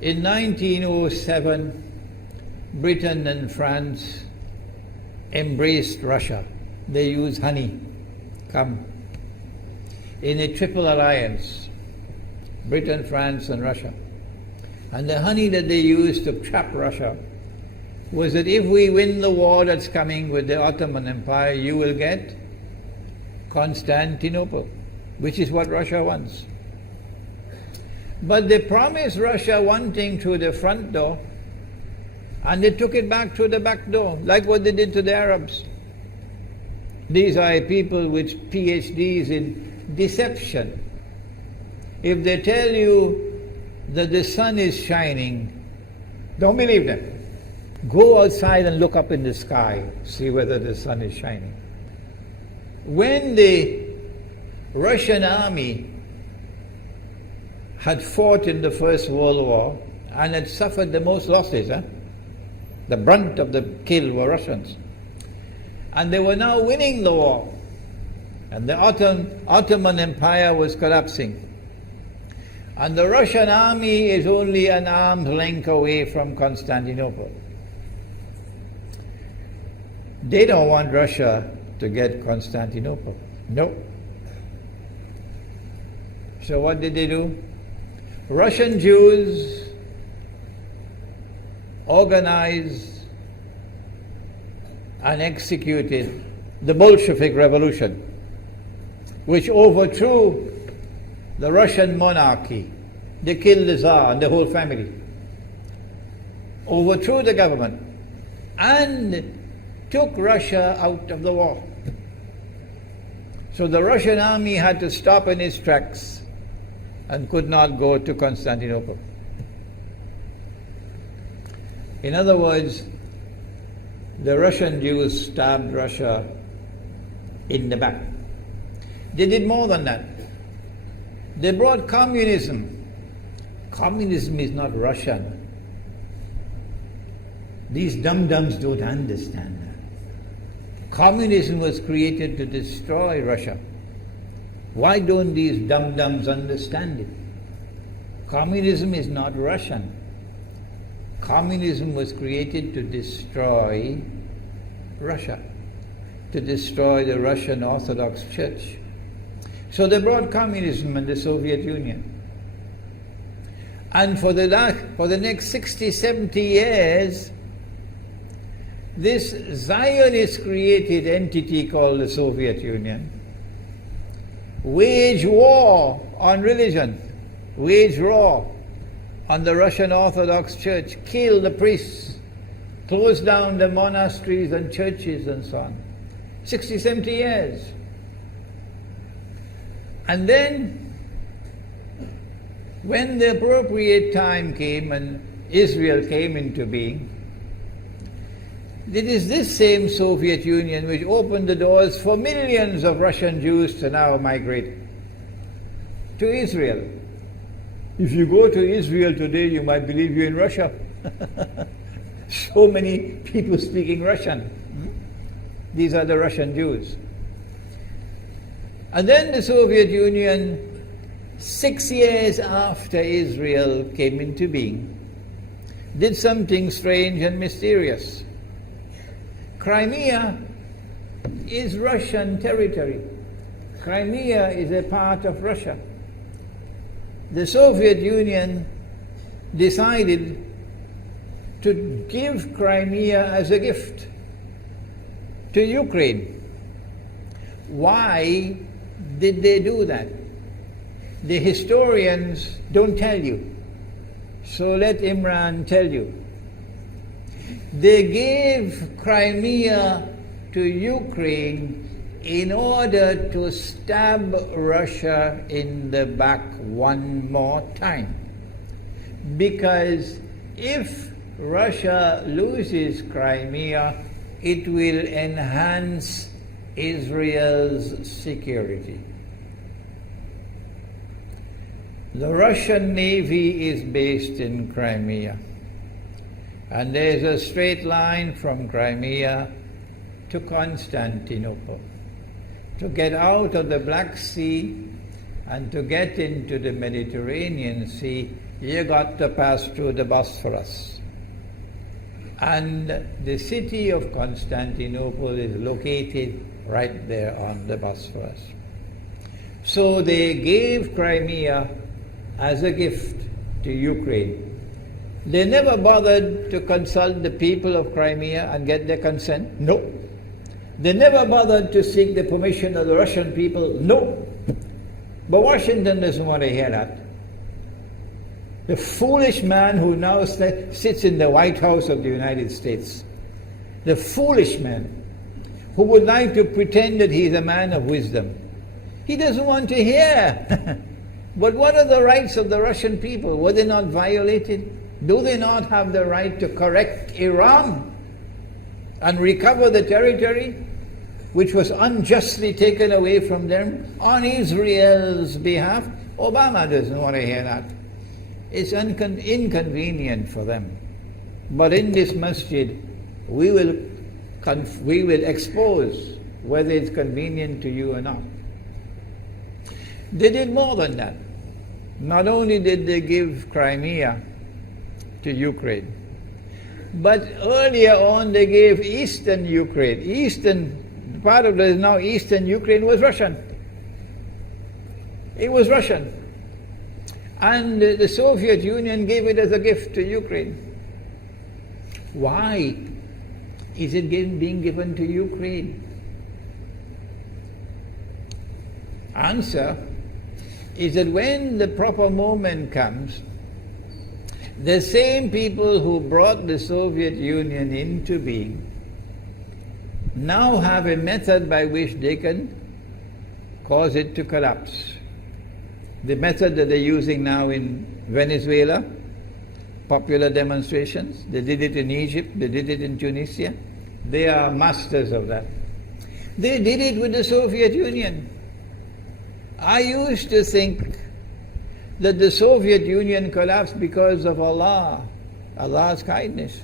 In 1907, Britain and France embraced Russia. They used honey, in a triple alliance, Britain, France and Russia. And the honey that they used to trap Russia was that if we win the war that's coming with the Ottoman Empire, you will get Constantinople, which is what Russia wants. But they promised Russia one thing through the front door, and they took it back through the back door, like what they did to the Arabs. These are people with PhDs in deception. If they tell you that the sun is shining, don't believe them. Go outside and look up in the sky, see whether the sun is shining. When the Russian army had fought in the First World War and had suffered the most losses, the brunt of the kill were Russians. And they were now winning the war. And the Ottoman Empire was collapsing. And the Russian army is only an arm's length away from Constantinople. They don't want Russia to get Constantinople. No. So what did they do? Russian Jews organized and executed the Bolshevik Revolution, which overthrew the Russian monarchy. They killed the Tsar and the whole family, overthrew the government, and took Russia out of the war. So the Russian army had to stop in its tracks and could not go to Constantinople. In other words, the Russian Jews stabbed Russia in the back. They did more than that. They brought communism. Communism is not Russian. These dum-dums don't understand that. Communism was created to destroy Russia. Why don't these dum-dums understand it? Communism is not Russian. Communism was created to destroy Russia, to destroy the Russian Orthodox Church. So they brought communism in the Soviet Union. And for the next 60, 70 years, this Zionist-created entity called the Soviet Union waged war on religion, waged war on the Russian Orthodox Church, killed the priests, closed down the monasteries and churches and so on. 60, 70 years. And then, when the appropriate time came and Israel came into being, it is this same Soviet Union which opened the doors for millions of Russian Jews to now migrate to Israel. If you go to Israel today, you might believe you're in Russia. So many people speaking Russian. These are the Russian Jews. And then the Soviet Union, 6 years after Israel came into being, did something strange and mysterious. Crimea is Russian territory. Crimea is a part of Russia. The Soviet Union decided to give Crimea as a gift to Ukraine. Why did they do that? The historians don't tell you. So let Imran tell you. They gave Crimea to Ukraine in order to stab Russia in the back one more time. Because if Russia loses Crimea, it will enhance Israel's security. The Russian Navy is based in Crimea, and there's a straight line from Crimea to Constantinople. To get out of the Black Sea and to get into the Mediterranean Sea, you got to pass through the Bosphorus. And the city of Constantinople is located right there on the Bosphorus. So they gave Crimea as a gift to Ukraine. They never bothered to consult the people of Crimea and get their consent. No. They never bothered to seek the permission of the Russian people. No. But Washington doesn't want to hear that. The foolish man who now sits in the White House of the United States, the foolish man who would like to pretend that he's a man of wisdom, he doesn't want to hear. But what are the rights of the Russian people? Were they not violated? Do they not have the right to correct Iran and recover the territory which was unjustly taken away from them on Israel's behalf? Obama doesn't want to hear that. It's inconvenient for them. But in this masjid, we will expose whether it's convenient to you or not. They did more than that. Not only did they give Crimea to Ukraine, but earlier on they gave eastern Ukraine. Eastern, part of the now eastern Ukraine was Russian. It was Russian. And the Soviet Union gave it as a gift to Ukraine. Why is it being given to Ukraine? Answer is that when the proper moment comes, the same people who brought the Soviet Union into being now have a method by which they can cause it to collapse. The method that they're using now in Venezuela, popular demonstrations, they did it in Egypt, they did it in Tunisia. They are masters of that. They did it with the Soviet Union. I used to think that the Soviet Union collapsed because of Allah's kindness.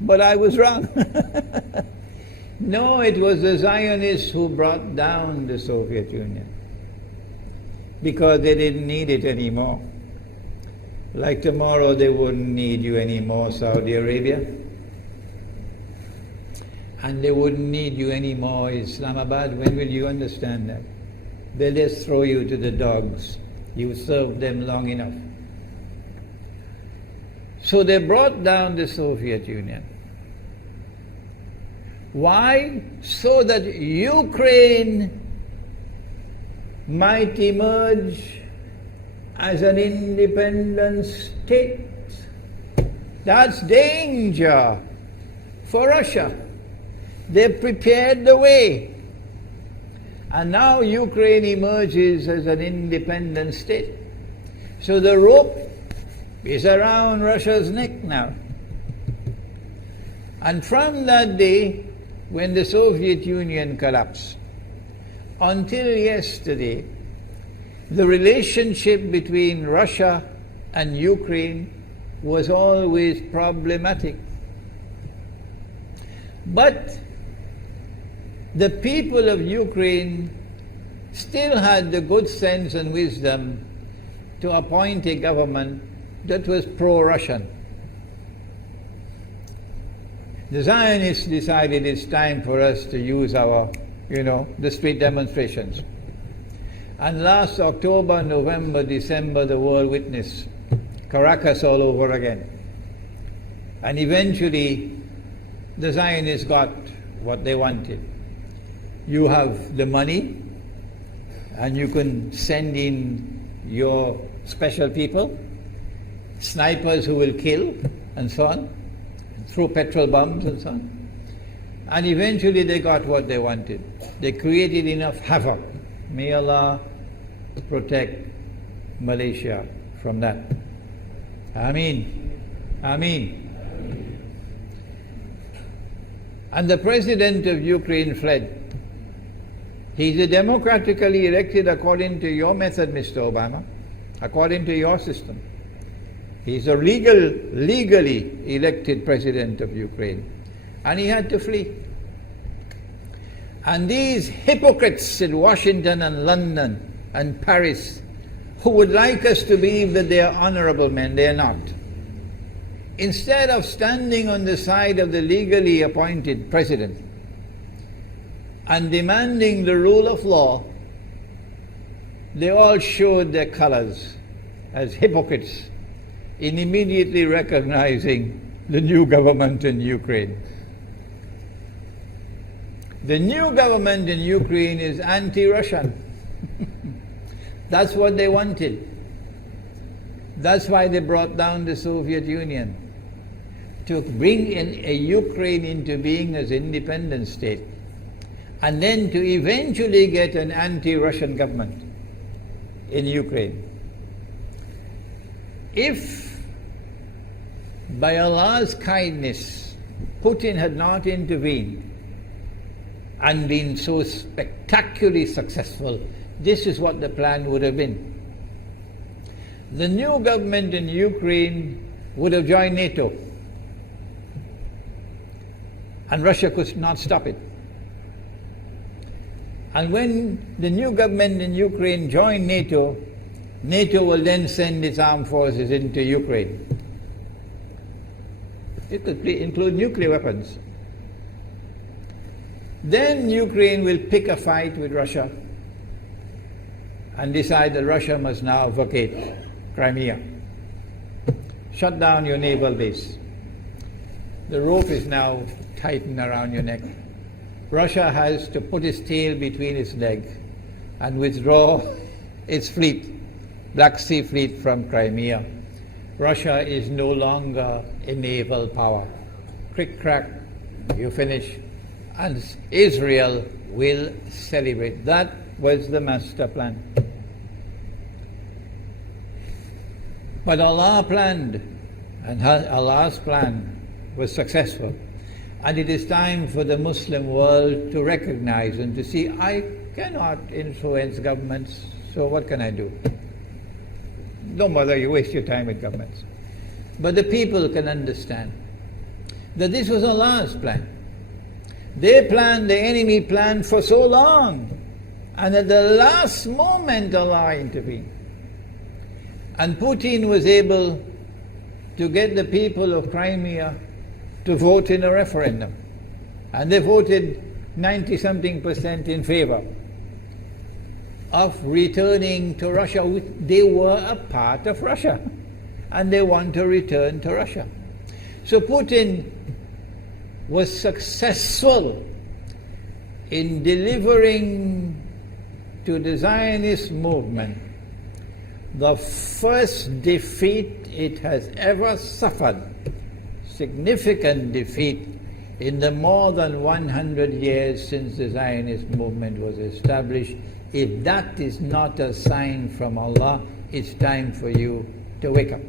But I was wrong. No, it was the Zionists who brought down the Soviet Union because they didn't need it anymore. Like tomorrow they wouldn't need you anymore, Saudi Arabia. And they wouldn't need you anymore, Islamabad. When will you understand that? They'll just throw you to the dogs. You served them long enough. So they brought down the Soviet Union. Why? So that Ukraine might emerge as an independent state. That's danger for Russia. They prepared the way. And now Ukraine emerges as an independent state. So the rope is around Russia's neck now. And from that day, when the Soviet Union collapsed, until yesterday, the relationship between Russia and Ukraine was always problematic. But the people of Ukraine still had the good sense and wisdom to appoint a government that was pro-Russian. The Zionists decided it's time for us to use our, the street demonstrations. And last October, November, December, the world witnessed Caracas all over again. And eventually, the Zionists got what they wanted. You have the money, and you can send in your special people, snipers who will kill, and so on, throw petrol bombs and so on. And eventually they got what they wanted. They created enough havoc. May Allah protect Malaysia from that. Ameen. Ameen. And the president of Ukraine fled. He's a democratically elected according to your method, Mr. Obama, according to your system. He's a legally elected president of Ukraine. And he had to flee. And these hypocrites in Washington and London and Paris who would like us to believe that they are honorable men. They are not. Instead of standing on the side of the legally appointed president and demanding the rule of law, they all showed their colors as hypocrites in immediately recognizing the new government in Ukraine. The new government in Ukraine is anti-Russian. That's what they wanted. That's why they brought down the Soviet Union, to bring in a Ukraine into being as independent state, and then to eventually get an anti-Russian government in Ukraine. If by Allah's kindness Putin had not intervened and been so spectacularly successful, this is what the plan would have been. The new government in Ukraine would have joined NATO, and Russia could not stop it. And when the new government in Ukraine joined NATO, NATO will then send its armed forces into Ukraine. It could include nuclear weapons. Then Ukraine will pick a fight with Russia and decide that Russia must now vacate Crimea. Shut down your naval base. The rope is now tightened around your neck. Russia has to put its tail between its legs and withdraw its fleet, Black Sea Fleet, from Crimea. Russia is no longer a naval power. Crick crack, you finish. And Israel will celebrate. That was the master plan. But Allah planned, and Allah's plan was successful. And it is time for the Muslim world to recognize and to see, I cannot influence governments, so what can I do? Don't bother, you waste your time with governments. But the people can understand that this was Allah's plan. They planned, the enemy planned for so long, and at the last moment Allah intervened. And Putin was able to get the people of Crimea to vote in a referendum. And they voted 90-something% in favor of returning to Russia. They were a part of Russia, and they want to return to Russia. So Putin was successful in delivering to the Zionist movement the first defeat it has ever suffered, significant defeat, in the more than 100 years since the Zionist movement was established. If that is not a sign from Allah, it's time for you to wake up.